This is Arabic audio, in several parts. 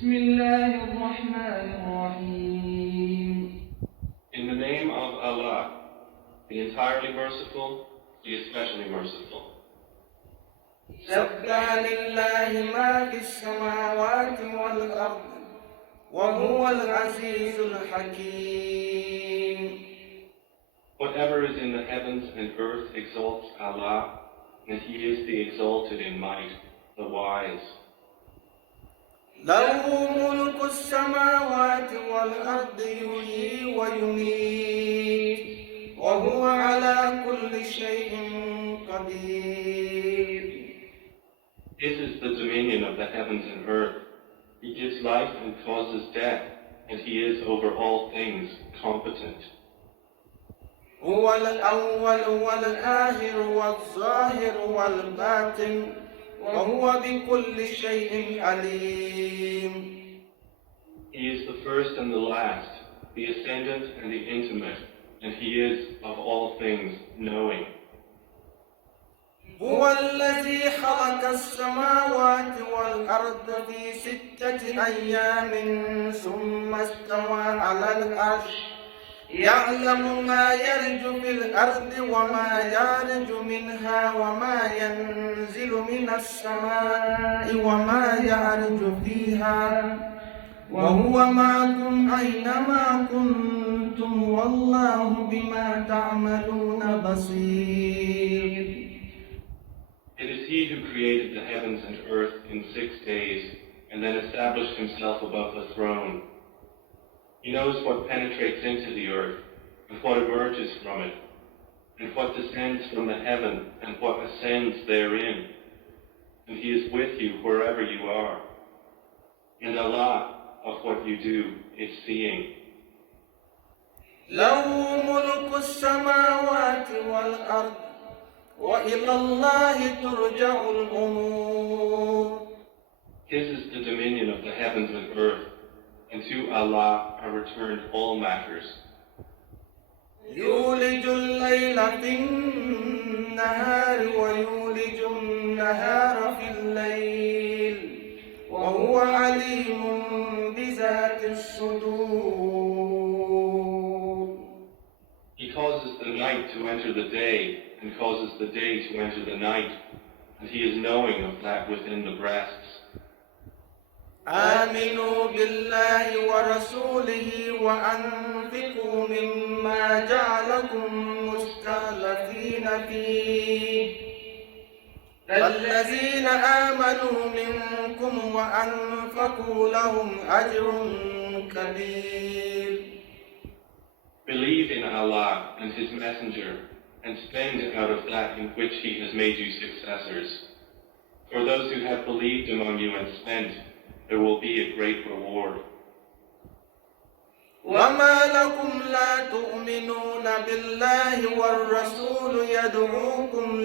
بسم الله الرحمن الرحيم. In the name of Allah, the entirely merciful, the especially merciful. سبح لله ما في السماوات والأرض وهو العزيز الحكيم. Whatever is in the heavens and earth exalts Allah, and He is the exalted in might, the wise. له ملك السماوات والأرض يحيي ويميت وهو على كل شيء قدير. His is the dominion of the heavens and earth. He gives life and causes death, and He is over all things competent. هو الأول والآخر والظاهر والباطن وهو بكل شيء عليم. He is the first and the last, the ascendant and the intimate, and He is of all things knowing. هو الذي خلق السماوات والأرض في 6 أيام ثم استوى على العرش يعلم ما يلج في الأرض وما يعرج منها وما ينزل من السماء وما يعرج فيها وهو معكم أينما كنتم والله بما تعملون بصير. It is He who created the heavens and earth in 6 days, and then established Himself above the throne. He knows what penetrates into the earth, and what emerges from it, and what descends from the heaven, and what ascends therein. And He is with you wherever you are. And Allah, of what you do, is seeing. له ملك السماوات والأرض وإلى الله ترجع الأمور. His is the dominion of the heavens and earth, and to Allah are returned all matters. يولج الليل في النهار ويولج النهار في الليل وهو عليم بذات الصدور. He causes the night to enter the day, and causes the day to enter the night, and He is knowing of that within the breasts. آمنوا بالله ورسوله وأنفقوا مما جعلكم مستخلفين فيه فالذين آمنوا منكم وأنفقوا لهم أجر كبير. Believe in Allah and His Messenger, and spend out of that in which He has made you successors. For those who have believed among you and spent, there will be a great reward. وما لكم لا تؤمنون بالله والرسول يدعوكم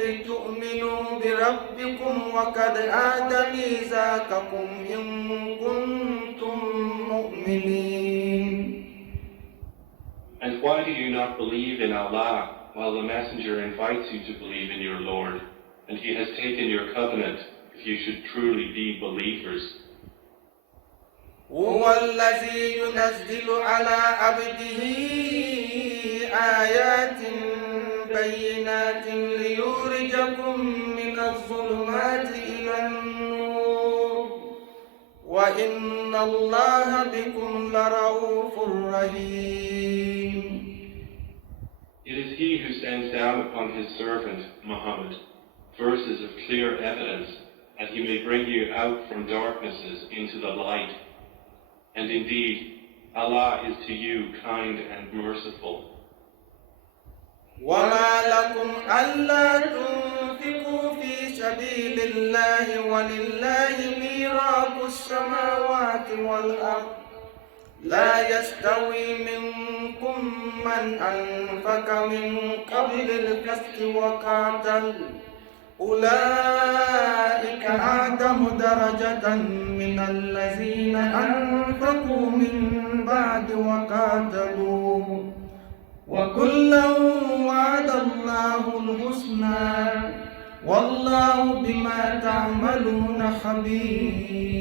لتؤمنوا بربكم وقد آتى ميثاقكم إن كنتم مؤمنين. And why do you not believe in Allah while the Messenger invites you to believe in your Lord, and He has taken your covenant if you should truly be believers? هو الذي ينزل على عبده آيات بينات ليخرجكم من الظلمات إلى النور وإن الله بكم لرؤوف رحيم. It is He who sends down upon His servant, Muhammad, verses of clear evidence, that He may bring you out from darknesses into the light. And indeed, Allah is to you kind and merciful. وما لكم ألا تنفقوا في سبيل الله ولله ميراث السماوات والأرض لا يستوي منكم من أنفق من قبل الفتح وقاتل أولئك أعظم درجة من الذين أنفقوا من بعد وقاتلوا وكلا وعد الله الحسنى والله والله بما تعملون خبير.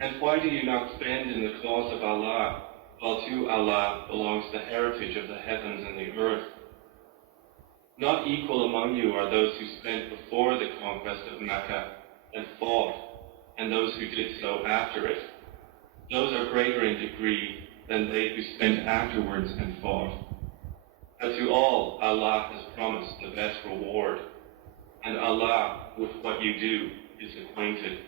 And why do you not spend in the cause of Allah, while to Allah belongs the heritage of the heavens and the earth? Not equal among you are those who spent before the conquest of Mecca and fought, and those who did so after it. Those are greater in degree than they who spent afterwards and fought. But to all, Allah has promised the best reward, and Allah, with what you do, is acquainted.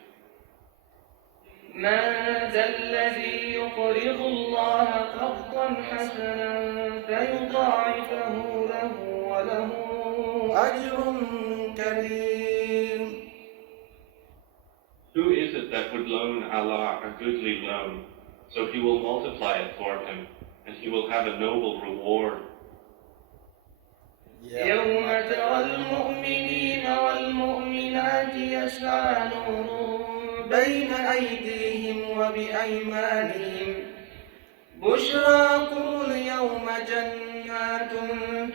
من ذا الذي يقرض الله قرضا حسنا فيضاعفه له وله أجر كريم. Who is it that would loan Allah a goodly loan, so He will multiply it for him, and he will have a noble reward? يوم ترى المؤمنين والمؤمنات يسعى نورهم بين أيديهم وبأيمانهم بشراكم اليوم جنات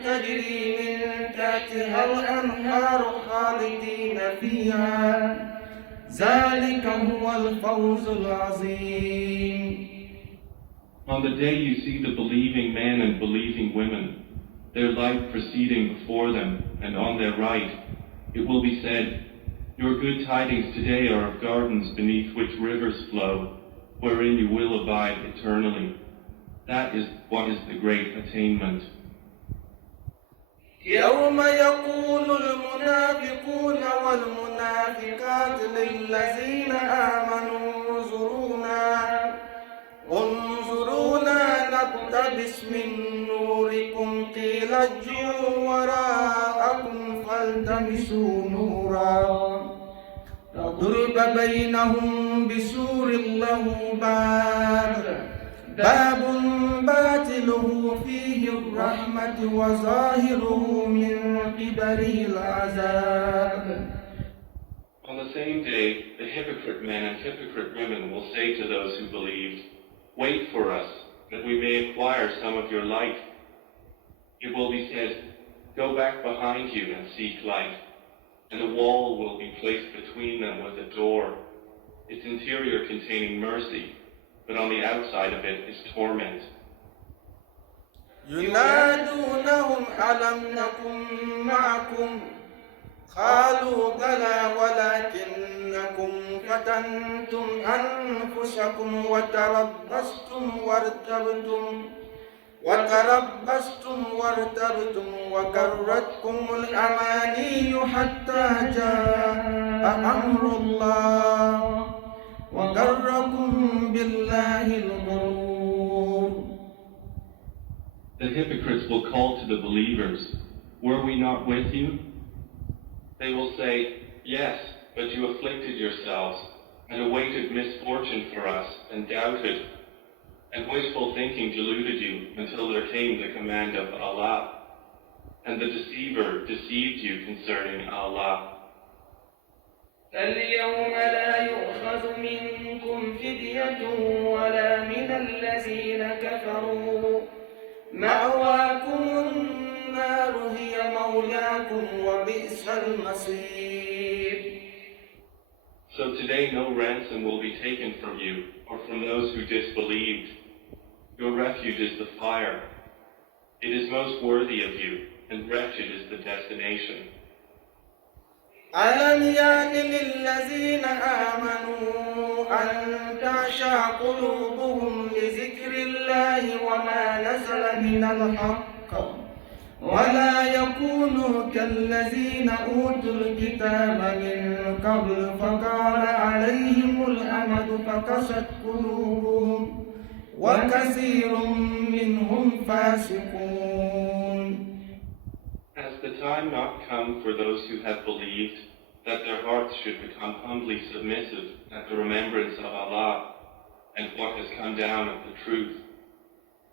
تجري من تحتها الأنهار خالدين فيها ذلك هو الفوز العظيم. On the day you see the believing men and believing women, their light proceeding before them, and on their right, it will be said, your good tidings today are of gardens beneath which rivers flow, wherein you will abide eternally. That is what is the great attainment. يوم يقول المنافقون والمنافقات للذين آمنوا انظرونا نقتبس من نوركم قيل ارجعوا وراءكم فالتمسوا نورا فضرب بينهم بسور له باب باطله فيه الرحمة وظاهره من قبله العذاب. On the same day, the hypocrite men and hypocrite women will say to those who believed, wait for us, that we may acquire some of your light. It will be said, go back behind you and seek light, and a wall will be placed between them with a door, its interior containing mercy, but on the outside of it is torment. ينادونهم ألم نكن معكم قالوا بلى ولكنكم فتنتم أنفسكم وتربصتم وارتبتم وغرتكم الأماني حتى جاء أمر الله وغركم بالله الغرور. The hypocrites will call to the believers, were we not with you? They will say, yes, but you afflicted yourselves, and awaited misfortune for us, and doubted, and wishful thinking deluded you until there came the command of Allah, and the deceiver deceived you concerning Allah. فاليوم لا يؤخذ منكم فدية ولا من الذين كفروا مأواكم النار هي مولاكم وبئس المصير. So today no ransom will be taken from you or from those who disbelieved. Your refuge is the fire. It is most worthy of you, and wretched is the destination. ألم يأن للذين آمنوا أن تخشع قلوبهم لذكر الله وما نزل من الحق ولا يكونوا كالذين أوتوا الكتاب من قبل فطال عليهم الأمد فقست قلوبهم وكثير منهم فاسقون. Has the time not come for those who have believed that their hearts should become humbly submissive at the remembrance of Allah and what has come down of the truth?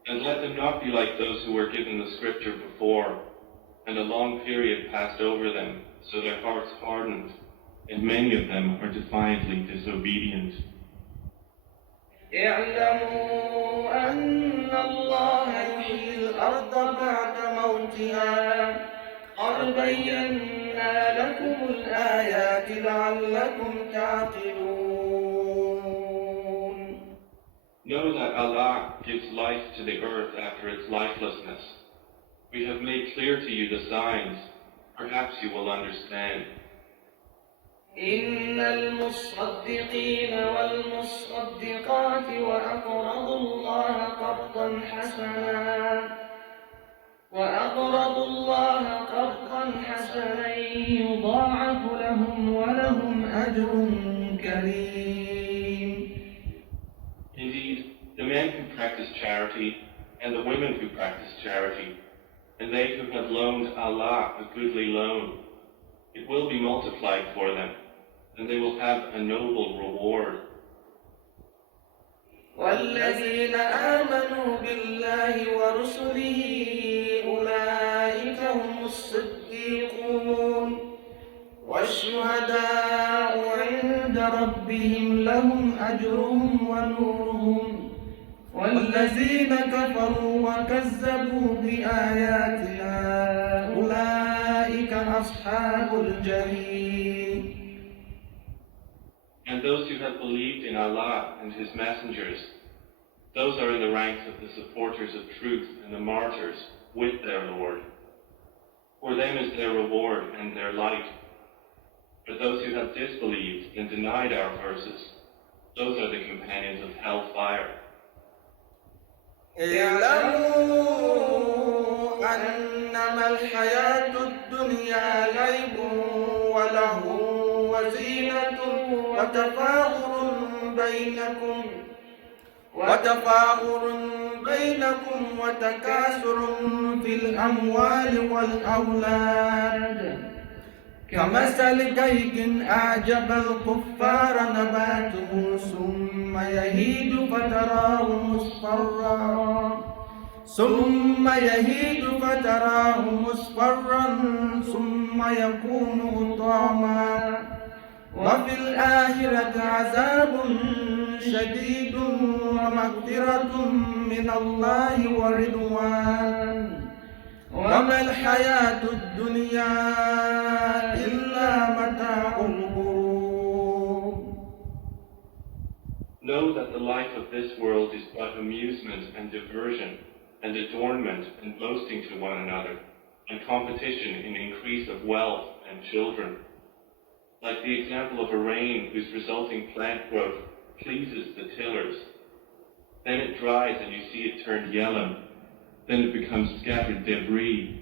And let them not be like those who were given the scripture before, and a long period passed over them, so their hearts hardened, and many of them are defiantly disobedient. اعلموا أن الله يحيي الأرض بعد موتها قد بينا لكم الآيات لعلكم تعقلون. Know that Allah gives life to the earth after its lifelessness. We have made clear to you the signs. Perhaps you will understand. إن المصدقين والمصدقات وأقرضوا الله قرضا حسنا يضاعف لهم ولهم أجر كريم. Indeed, the men who practice charity and the women who practice charity, and they who have loaned Allah a goodly loan, it will be multiplied for them, and they will have a noble reward. والذين آمنوا بالله ورسله أولئك هم الصديقون والشهداء عند ربهم لهم أجرهم ونورهم والذين كفروا وكذبوا بآياتنا أولئك أصحاب الجحيم. And those who have believed in Allah and His messengers, those are in the ranks of the supporters of truth and the martyrs with their Lord. For them is their reward and their light. But those who have disbelieved and denied our verses, those are the companions of hellfire. اعلموا أنما الحياة الدنيا لعب ولهو وزينة وتفاخر بينكم وتكاثر في الأموال والأولاد كمثل غيث أعجب الكفار نباته ثم يهيج فتراه مصفرا ثم يكون حطاما وفي الآخرة عذاب شديد ومغفرة من الله ورضوان وما الحياة الدنيا إلا متاع الغرور. Know that the life of this world is but amusement and diversion, and adornment and boasting to one another, and competition in increase of wealth and children. Like the example of a rain whose resulting plant growth pleases the tillers. Then it dries and you see it turned yellow. Then it becomes scattered debris.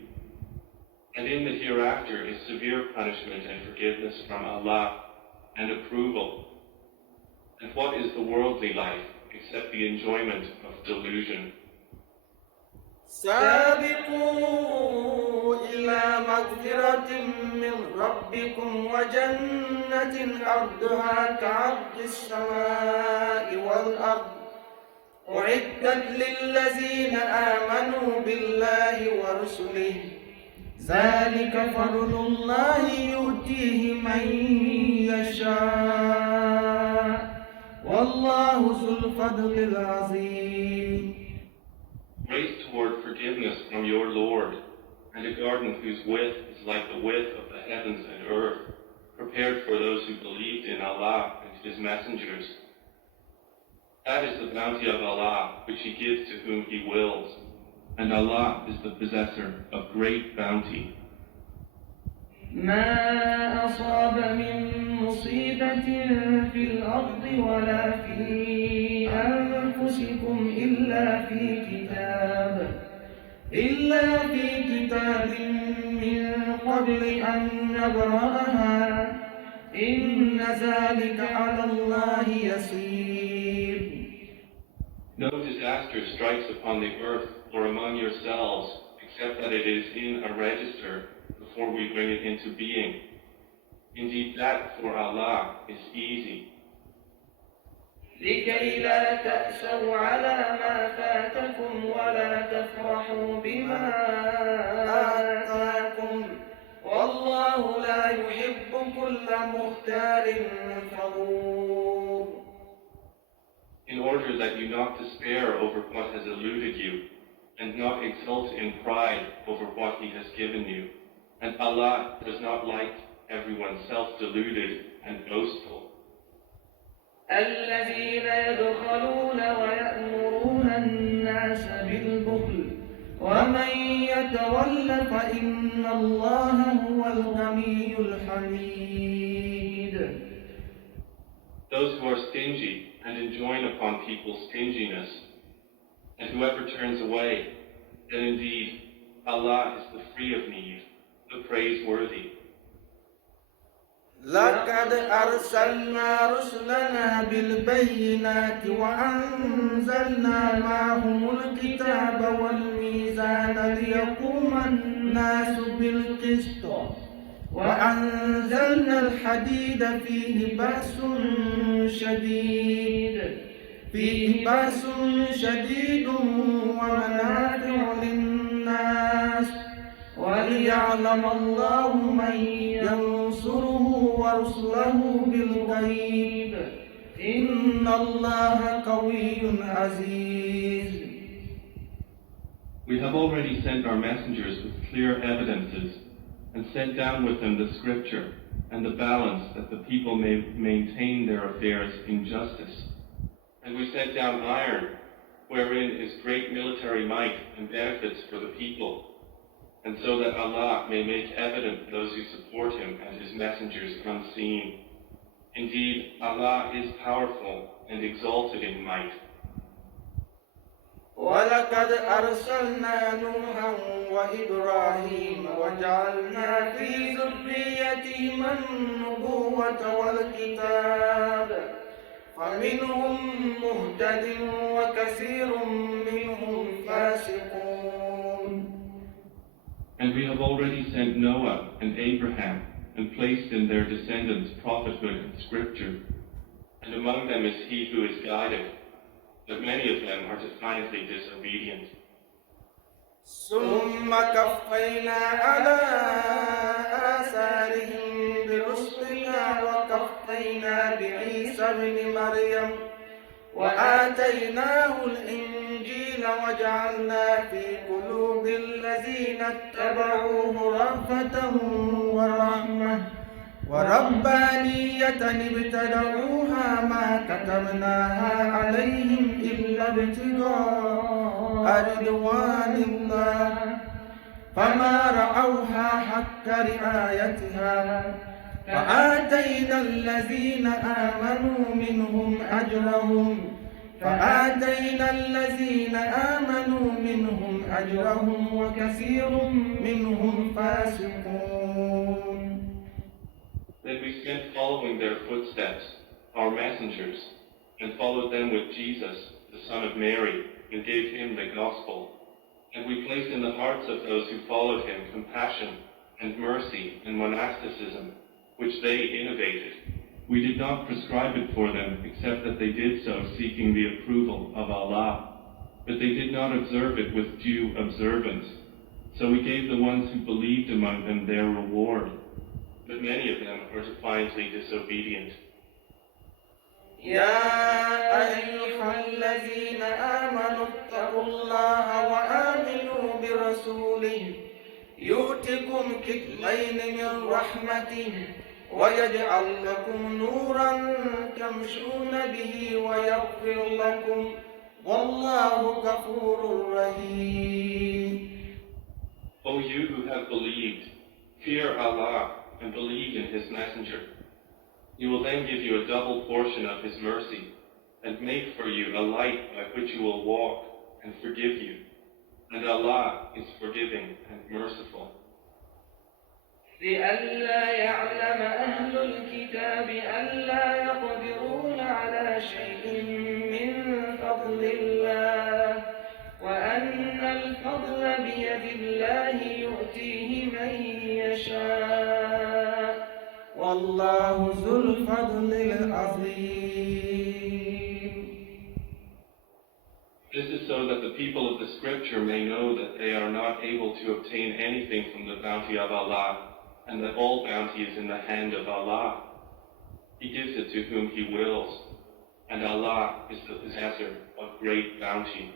And in the hereafter is severe punishment and forgiveness from Allah and approval. And what is the worldly life except the enjoyment of delusion? سابقوا إلى مغفرة من ربكم وجنة عرضها كعرض السماء والأرض أعدت للذين آمنوا بالله ورسله ذلك فضل الله يؤتيه من يشاء والله ذو الفضل العظيم. Race toward forgiveness from your Lord, and a garden whose width is like the width of the heavens and earth, prepared for those who believed in Allah and His messengers. That is the bounty of Allah, which He gives to whom He wills, and Allah is the possessor of great bounty. ما أصاب من مصيبة في الأرض ولا في أنفسكم إلا في كتاب من قبل أن نبرأها إن ذلك على الله يسير. No disaster strikes upon the earth or among yourselves, except that it is in a register before we bring it into being. Indeed, that for Allah is easy. لكي لا تأسوا على ما فاتكم ولا تفرحوا بما آتاكم والله لا يحب كل مختال فخور. In order that you not despair over what has eluded you, and not exult in pride over what He has given you, And Allah does not like everyone self-deluded and boastful. الذين يبخلون ويأمرون الناس بالبخل ومن يتول فإن الله هو الغني الحميد. Those who are stingy and enjoin upon people's stinginess, and whoever turns away, then indeed Allah is the free of need, the praiseworthy. لقد أرسلنا رسلنا بالبينات وأنزلنا معهم الكتاب والميزان ليقوم الناس بالقسط وأنزلنا الحديد فيه بأس شديد ومنافع للناس وليعلم الله من ينصره ورسله بالغيب إن الله قوي عزيز. We have already sent our messengers with clear evidences and sent down with them the scripture and the balance that the people may maintain their affairs in justice. And we sent down iron, wherein is great military might and benefits for the people, and so that Allah may make evident those who support Him and His messengers unseen. Indeed, Allah is powerful and exalted in might. ولقد أرسلنا نوحا وإبراهيم وجعلنا في ذريتهما النبوة والكتاب فمنهم مهتد وكثير منهم فاسقون. And we have already sent Noah and Abraham and placed in their descendants prophethood and scripture. And among them is he who is guided, but many of them are defiantly disobedient. ثم كفينا على آثارهم برسلنا وكفينا بعيسى ابن مريم وآتيناه الإنجيل وجعلنا في قلوب الذين اتبعوه رأفة ورحمة وربانية ابتدعوها ما كتبناها عليهم إلا ابتغاء رضوان الله فما رعوها حق رعايتها فآتينا الذين آمنوا منهم أجرهم وكثير منهم فاسقون. Then we sent following their footsteps our messengers, and followed them with Jesus, the son of Mary, and gave him the gospel. And we placed in the hearts of those who followed him compassion and mercy and monasticism, which they innovated. We did not prescribe it for them, except that they did so seeking the approval of Allah. But they did not observe it with due observance. So we gave the ones who believed among them their reward. But many of them are defiantly disobedient. يا أيها الذين آمنوا اتقوا الله وآمنوا برسوله يؤتكم كفلين من رحمته ويجعل لكم نورا تمشون به ويغفر لكم والله غفور رحيم. O you who have believed, fear Allah and believe in His messenger. He will then give you a double portion of His mercy and make for you a light by which you will walk and forgive you. And Allah is forgiving and merciful. لئلا يعلم أهل الكتاب ألا يقدرون على شيء من فضل الله وأن الفضل بيد الله يؤتيه من يشاء والله ذو الفضل العظيم. This is so that the people of the scripture may know that they are not able to obtain anything from the bounty of Allah, and that all bounty is in the hand of Allah. He gives it to whom He wills, and Allah is the possessor of great bounty.